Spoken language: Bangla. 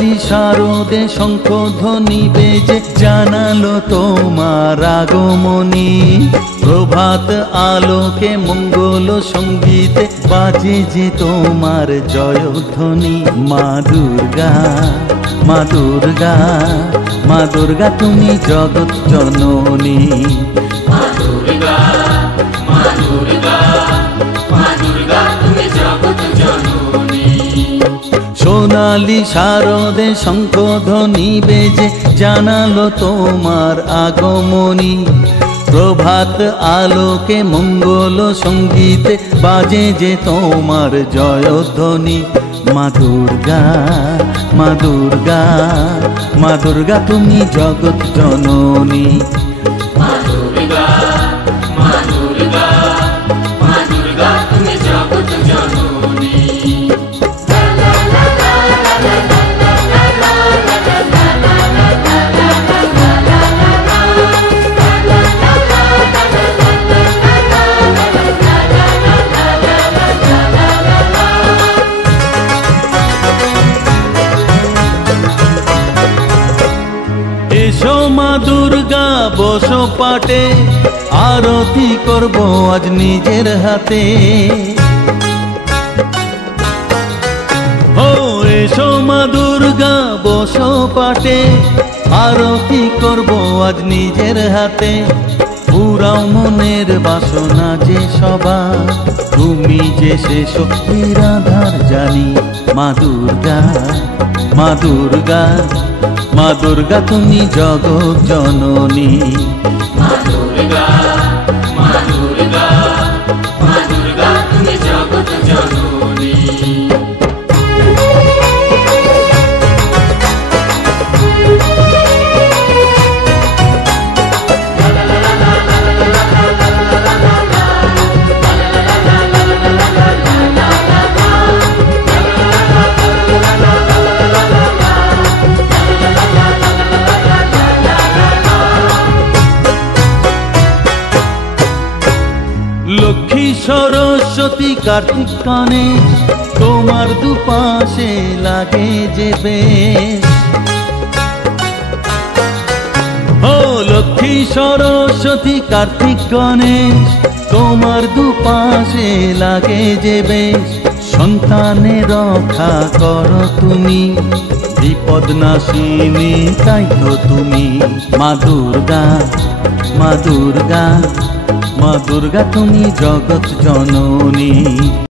সোনালি শারদে শঙ্খধ্বনি বেজে জানালো তোমার আগমনী। প্রভাত আলোকে মঙ্গল সঙ্গীতে বাজে যে তোমার জয়ধ্বনি। মা দুর্গা, মা দুর্গা, মা দুর্গা তুমি জগৎ জননী। মা দুর্গা, মা দুর্গা, মা দুর্গা তুমি জগৎ জননী। সোনালি শারদে শঙ্খধ্বনি বেজে জানালো তোমার আগমনী। প্রভাত আলোকে মঙ্গল সঙ্গীতে বাজে যে তোমার জয়ধ্বনি। মা দুর্গা, মা দুর্গা, মা দুর্গা তুমি জগৎ জননী। মা দুর্গা, মা দুর্গা, মা দুর্গা তুমি জগৎ জননী। এসো মা দুর্গা বসো পাটে, আরতি করব আজ নিজের হাতে। ও এসো মা দুর্গা বসো পাটে, আরতি করব আজ নিজের হাতে। পুরাও মনের বাসনা যে সবার, তুমি যে সে শক্তির আধার জানি। মা দুর্গা, মা দুর্গা, মা দুর্গা তুমি জগৎ জননী। মা দুর্গা, মা দুর্গা, মা দুর্গা তুমি জগৎ জননী। লক্ষ্মী সরস্বতী কার্তিক গণেশ তোমার দুপাশে লাগে যে বেশ। ও লক্ষ্মী সরস্বতী কার্তিক গণেশ তোমার দুপাশে লাগে যে বেশ। সন্তানের রক্ষা করো তুমি, বিপদ নাশিনী তাই তো তুমি। মা দুর্গা, মা দুর্গা, মা দুর্গা তুমি জগৎ জননী।